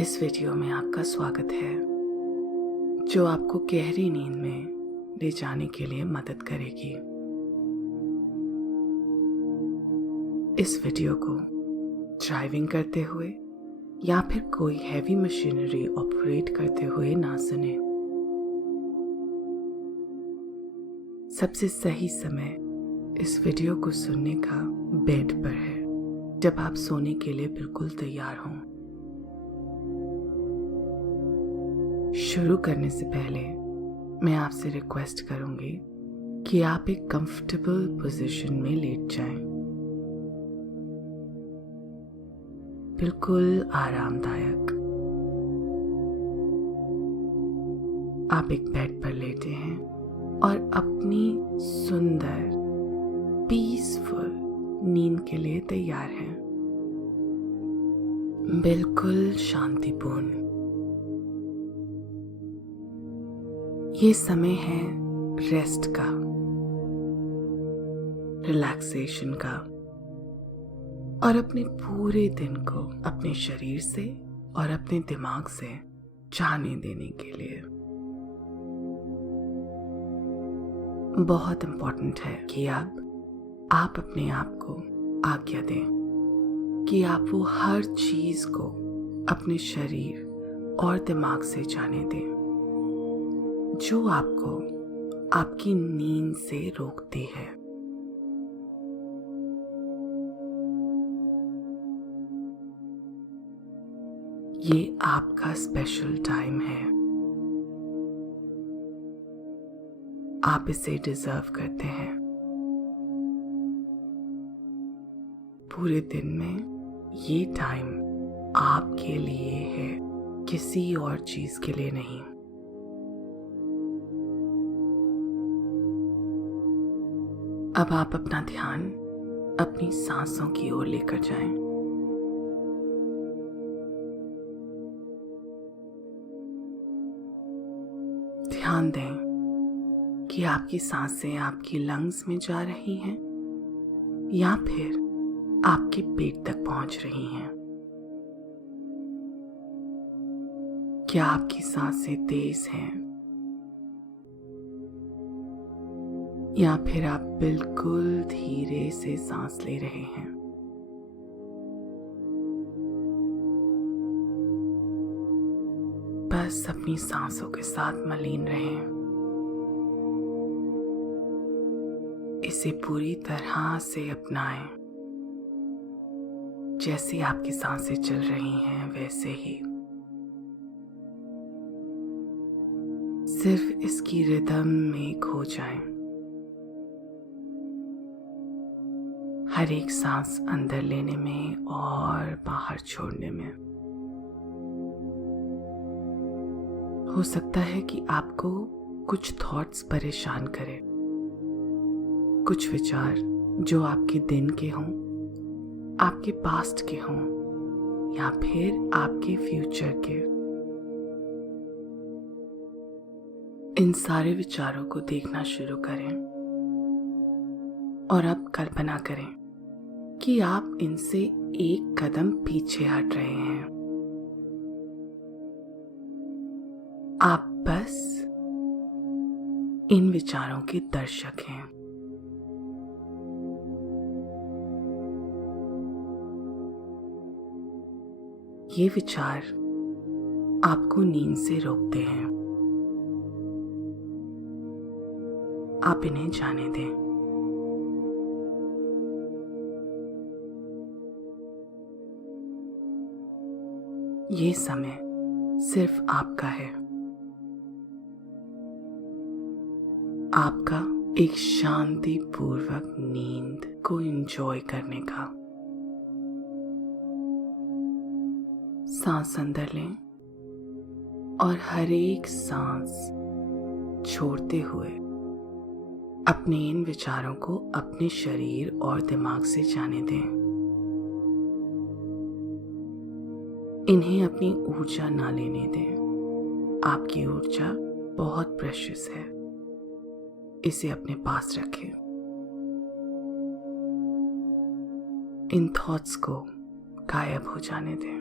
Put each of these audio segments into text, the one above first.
इस वीडियो में आपका स्वागत है जो आपको गहरी नींद में ले जाने के लिए मदद करेगी। इस वीडियो को ड्राइविंग करते हुए या फिर कोई हैवी मशीनरी ऑपरेट करते हुए ना सुने। सबसे सही समय इस वीडियो को सुनने का बेड पर है, जब आप सोने के लिए बिल्कुल तैयार हों। शुरू करने से पहले मैं आपसे रिक्वेस्ट करूंगी कि आप एक कंफर्टेबल पोजीशन में लेट जाएं। बिल्कुल आरामदायक। आप एक बेड पर लेटे हैं और अपनी सुंदर पीसफुल नींद के लिए तैयार हैं। बिल्कुल शांतिपूर्ण। ये समय है रेस्ट का, रिलैक्सेशन का और अपने पूरे दिन को अपने शरीर से और अपने दिमाग से जाने देने के लिए। बहुत इम्पोर्टेंट है कि आप अपने आप को आज्ञा दें कि आप वो हर चीज को अपने शरीर और दिमाग से जाने दें जो आपको आपकी नींद से रोकती है। ये आपका स्पेशल टाइम है। आप इसे डिजर्व करते हैं। पूरे दिन में ये टाइम आपके लिए है, किसी और चीज के लिए नहीं। अब आप अपना ध्यान अपनी सांसों की ओर लेकर जाएं। ध्यान दें कि आपकी सांसें आपकी लंग्स में जा रही हैं या फिर आपके पेट तक पहुंच रही हैं। क्या आपकी सांसें तेज हैं या फिर आप बिल्कुल धीरे से सांस ले रहे हैं? बस अपनी सांसों के साथ मलीन रहें। इसे पूरी तरह से अपनाएं। जैसी आपकी सांसें चल रही हैं वैसे ही। सिर्फ इसकी रिदम में खो जाएं। हर एक सांस अंदर लेने में और बाहर छोड़ने में। हो सकता है कि आपको कुछ थॉट्स परेशान करें, कुछ विचार जो आपके दिन के हों, आपके पास्ट के हों या फिर आपके फ्यूचर के। इन सारे विचारों को देखना शुरू करें और अब कल्पना करें कि आप इनसे एक कदम पीछे हट रहे हैं। आप बस इन विचारों के दर्शक हैं। ये विचार आपको नींद से रोकते हैं। आप इन्हें जाने दें। ये समय सिर्फ आपका है, आपका एक शांतिपूर्वक नींद को एंजॉय करने का। सांस अंदर लें और हर एक सांस छोड़ते हुए अपने इन विचारों को अपने शरीर और दिमाग से जाने दें। इन्हें अपनी ऊर्जा ना लेने दें। आपकी ऊर्जा बहुत प्रेशियस है। इसे अपने पास रखें। इन थॉट्स को गायब हो जाने दें।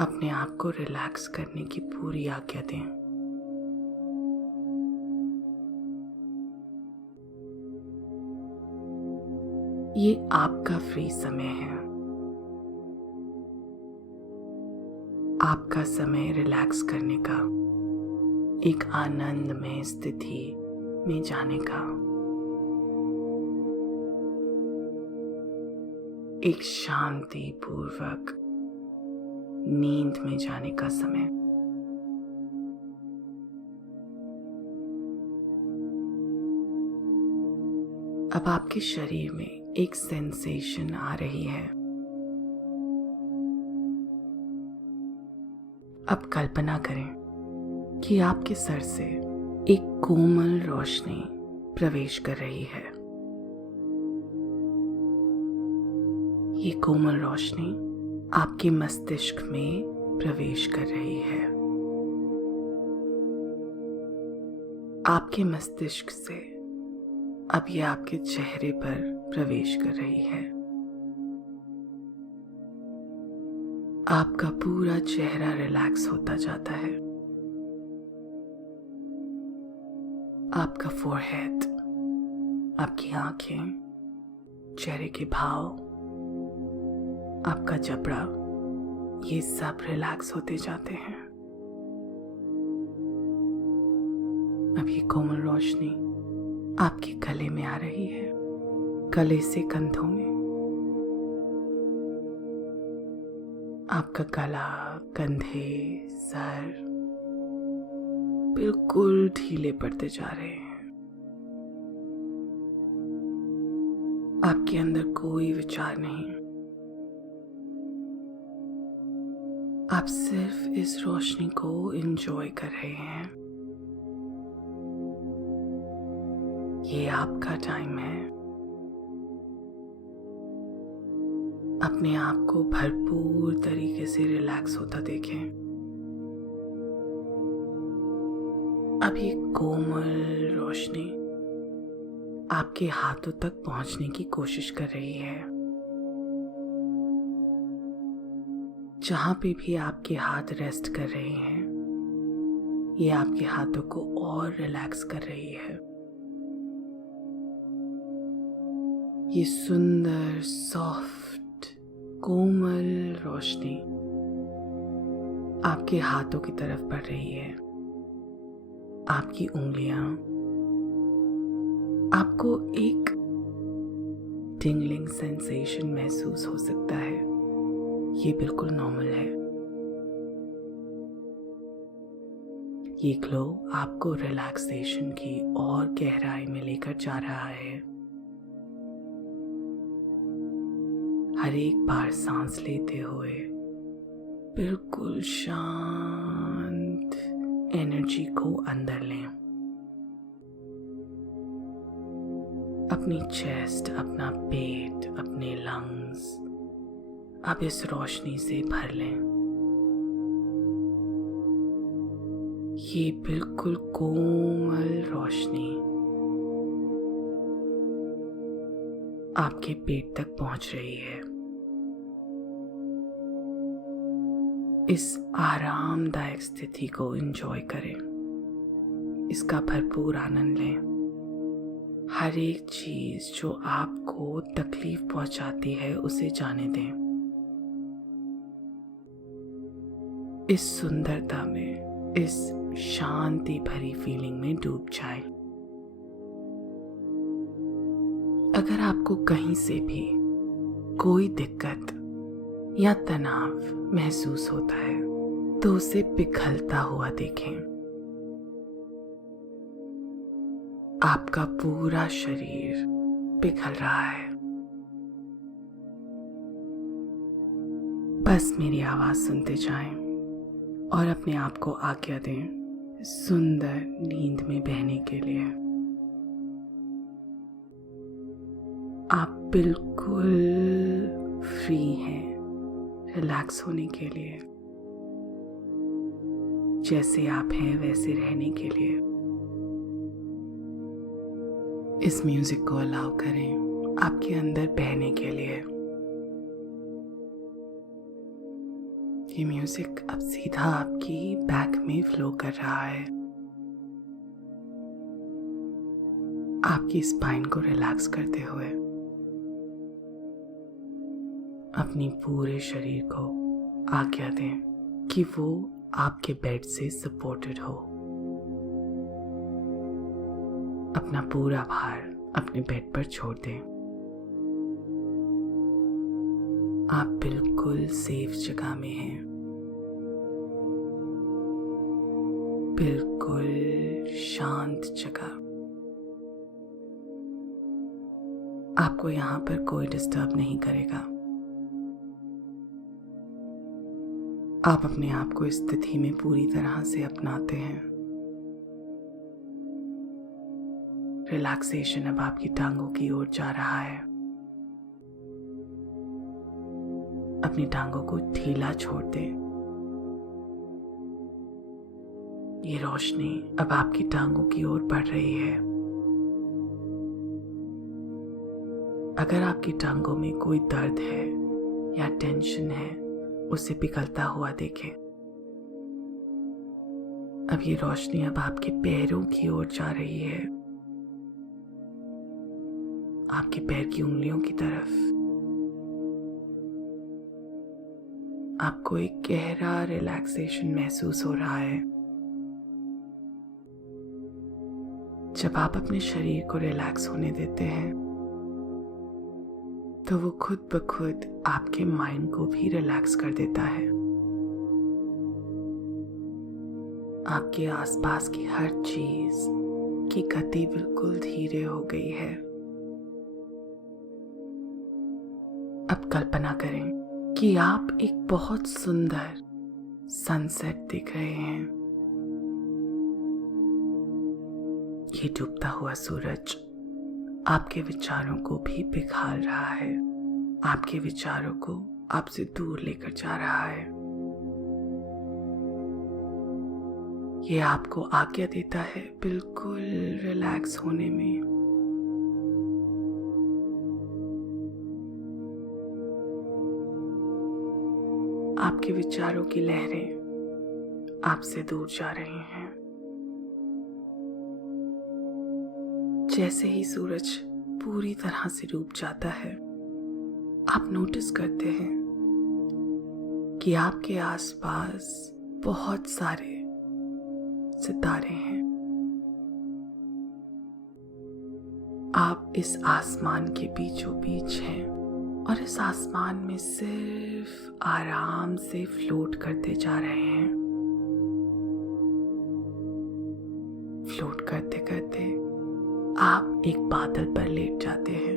अपने आप को रिलैक्स करने की पूरी आज्ञा दें। ये आपका फ्री समय है, आपका समय रिलैक्स करने का, एक आनंदमय स्थिति में जाने का, एक शांति पूर्वक नींद में जाने का समय। अब आपके शरीर में एक सेंसेशन आ रही है। अब कल्पना करें कि आपके सर से एक कोमल रोशनी प्रवेश कर रही है। ये कोमल रोशनी आपके मस्तिष्क में प्रवेश कर रही है। आपके मस्तिष्क से अब ये आपके चेहरे पर प्रवेश कर रही है। आपका पूरा चेहरा रिलैक्स होता जाता है। आपका फोरहेड, आपकी आंखें, चेहरे के भाव, आपका जबड़ा, ये सब रिलैक्स होते जाते हैं। अब ये कोमल रोशनी आपके गले में आ रही है, गले से कंधों में। आपका गला, कंधे, सर बिल्कुल ढीले पड़ते जा रहे हैं। आपके अंदर कोई विचार नहीं। आप सिर्फ इस रोशनी को एंजॉय कर रहे हैं। ये आपका टाइम है। अपने आप को भरपूर तरीके से रिलैक्स होता देखें। अब ये कोमल रोशनी आपके हाथों तक पहुंचने की कोशिश कर रही है। जहां पे भी आपके हाथ रेस्ट कर रहे हैं, ये आपके हाथों को और रिलैक्स कर रही है। ये सुंदर, सॉफ्ट, कोमल रोशनी आपके हाथों की तरफ बढ़ रही है। आपकी उंगलियां, आपको एक टिंगलिंग सेंसेशन महसूस हो सकता है। ये बिल्कुल नॉर्मल है। ये ग्लो आपको रिलैक्सेशन की और गहराई में लेकर जा रहा है। हर एक बार सांस लेते हुए बिल्कुल शांत एनर्जी को अंदर लें। अपनी चेस्ट, अपना पेट, अपने लंग्स अब इस रोशनी से भर लें। ये बिल्कुल कोमल रोशनी आपके पेट तक पहुंच रही है। इस आरामदायक स्थिति को एंजॉय करें, इसका भरपूर आनंद लें। हर एक चीज जो आपको तकलीफ पहुंचाती है उसे जाने दें। इस सुंदरता में, इस शांति भरी फीलिंग में डूब जाएं। अगर आपको कहीं से भी कोई दिक्कत या तनाव महसूस होता है तो उसे पिघलता हुआ देखें। आपका पूरा शरीर पिघल रहा है। बस मेरी आवाज सुनते जाएं और अपने आप को आज्ञा दें सुंदर नींद में बहने के लिए। आप बिल्कुल फ्री हैं रिलैक्स होने के लिए। जैसे आप हैं वैसे रहने के लिए इस म्यूजिक को अलाउ करें आपके अंदर बहने के लिए। ये म्यूजिक अब सीधा आपकी बैक में फ्लो कर रहा है, आपकी स्पाइन को रिलैक्स करते हुए अपनी पूरे शरीर को आज्ञा दें कि वो आपके बेड से सपोर्टेड हो। अपना पूरा भार अपने बेड पर छोड़ दें। आप बिल्कुल सेफ जगह में हैं, बिल्कुल शांत जगह। आपको यहाँ पर कोई डिस्टर्ब नहीं करेगा। आप अपने आप को इस स्थिति में पूरी तरह से अपनाते हैं। रिलैक्सेशन अब आपकी टांगों की ओर जा रहा है। अपनी टांगों को ढीला छोड़ दें। ये रोशनी अब आपकी टांगों की ओर बढ़ रही है। अगर आपकी टांगों में कोई दर्द है या टेंशन है, उसे पिघलता हुआ देखें। अब ये रोशनी अब आपके पैरों की ओर जा रही है, आपके पैर की उंगलियों की तरफ। आपको एक गहरा रिलैक्सेशन महसूस हो रहा है। जब आप अपने शरीर को रिलैक्स होने देते हैं तो वो खुद ब खुद आपके माइंड को भी रिलैक्स कर देता है। आपके आसपास की हर चीज की गति बिल्कुल धीरे हो गई है। अब कल्पना करें कि आप एक बहुत सुंदर सनसेट देख रहे हैं। ये डूबता हुआ सूरज आपके विचारों को भी पिघाल रहा है, आपके विचारों को आपसे दूर लेकर जा रहा है। ये आपको आज्ञा देता है बिल्कुल रिलैक्स होने में। आपके विचारों की लहरें आपसे दूर जा रही हैं। जैसे ही सूरज पूरी तरह से डूब जाता है, आप नोटिस करते हैं कि आपके आसपास बहुत सारे सितारे हैं। आप इस आसमान के बीचों बीच हैं और इस आसमान में सिर्फ आराम से फ्लोट करते जा रहे हैं। फ्लोट करते करते आप एक बादल पर लेट जाते हैं।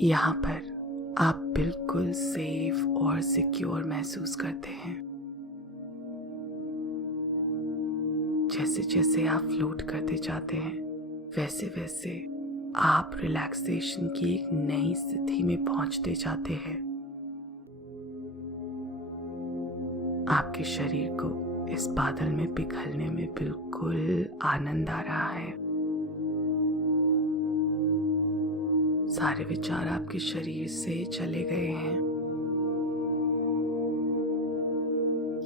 यहाँ पर आप बिल्कुल सेफ और सिक्योर महसूस करते हैं। जैसे जैसे आप फ्लोट करते जाते हैं, वैसे वैसे आप रिलैक्सेशन की एक नई स्थिति में पहुंचते जाते हैं। आपके शरीर को इस बादल में पिघलने में बिल्कुल आनंद आ रहा है। सारे विचार आपके शरीर से चले गए हैं।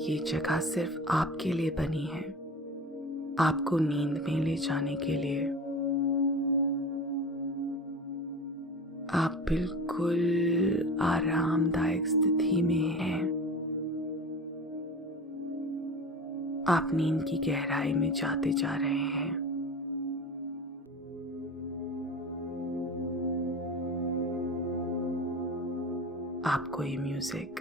ये जगह सिर्फ आपके लिए बनी है, आपको नींद में ले जाने के लिए। आप बिल्कुल आरामदायक स्थिति में हैं। आप नींद की गहराई में जाते जा रहे हैं। आपको ये म्यूजिक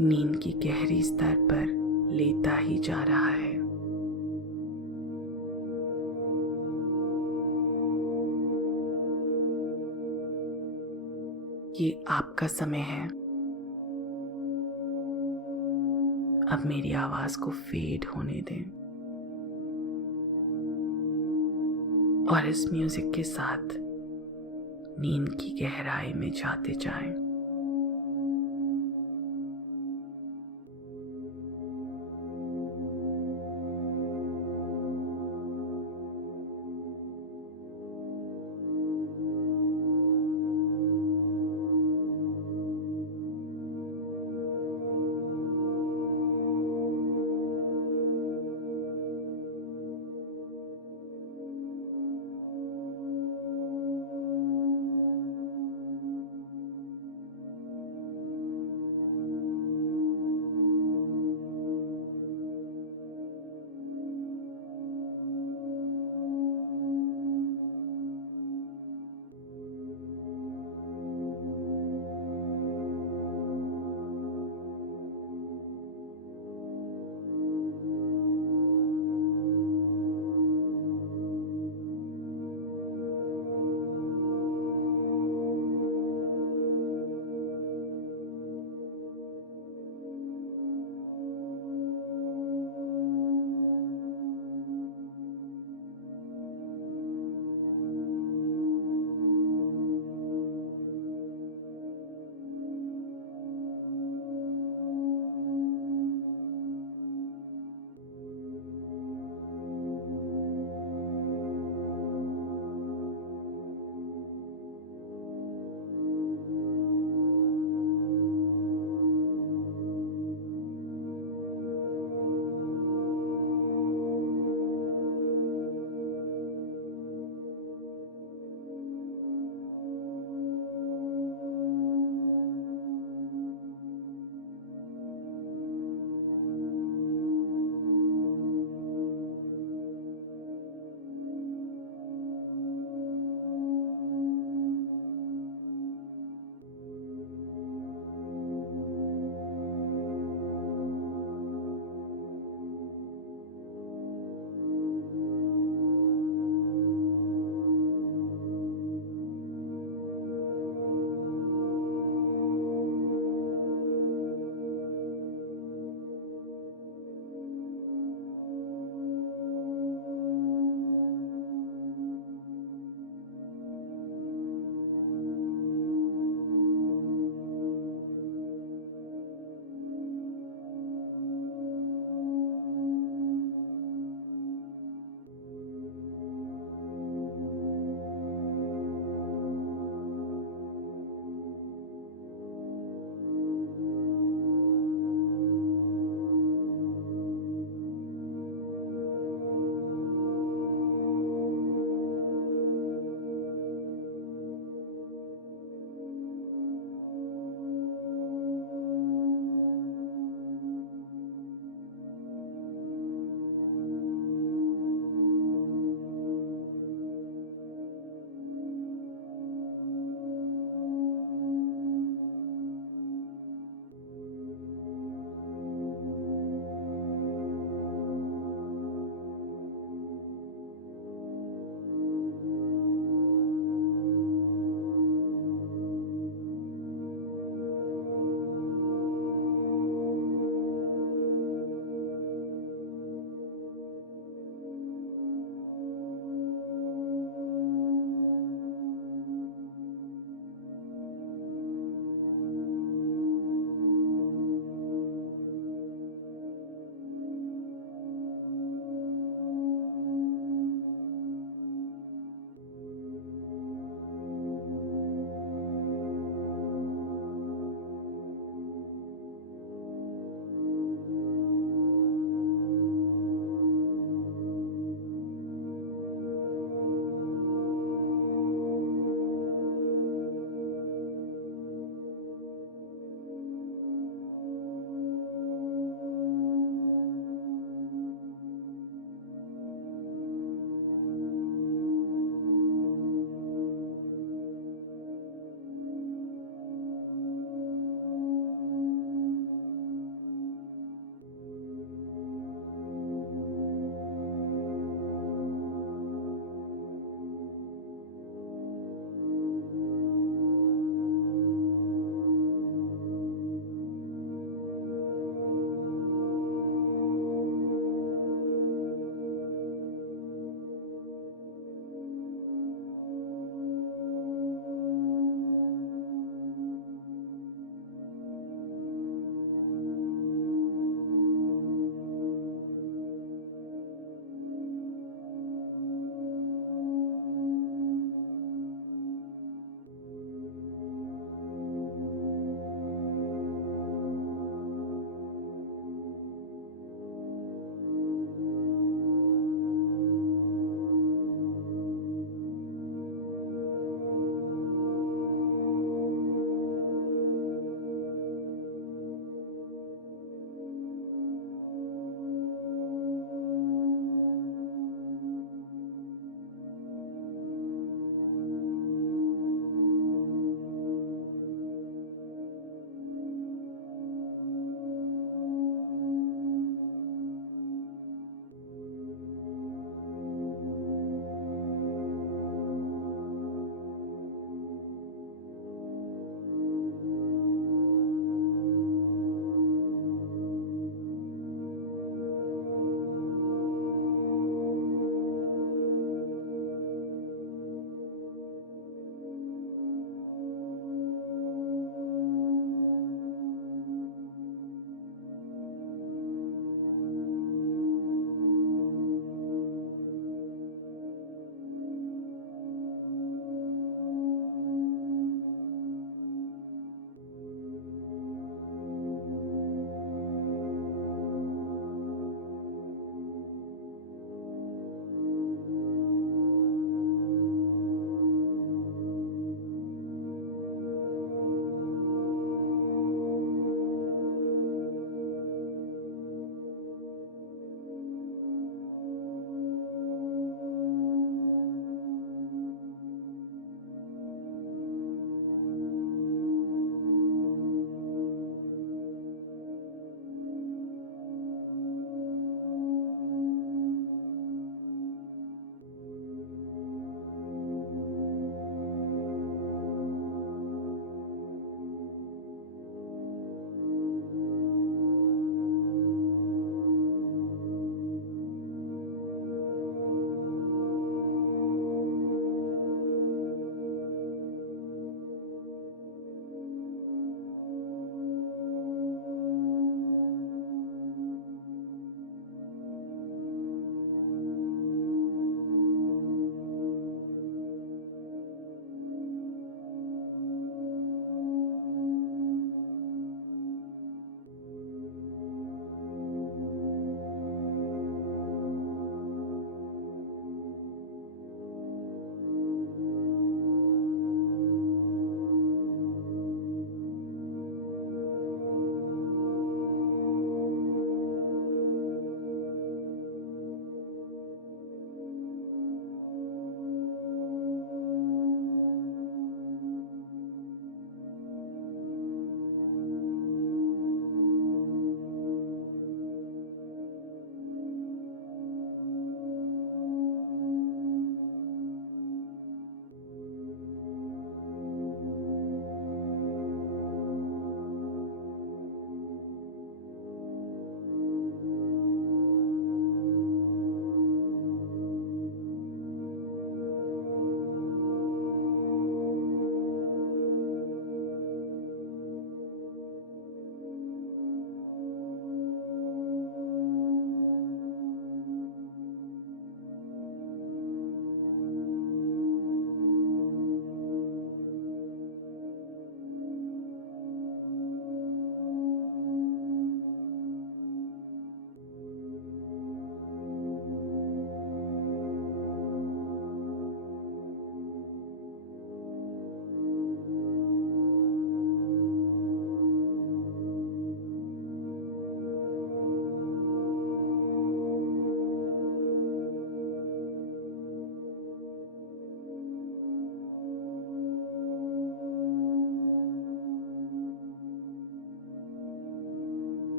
नींद की गहरी स्तर पर लेता ही जा रहा है। ये आपका समय है। अब मेरी आवाज को फेड होने दें और इस म्यूजिक के साथ नींद की गहराई में जाते जाएं।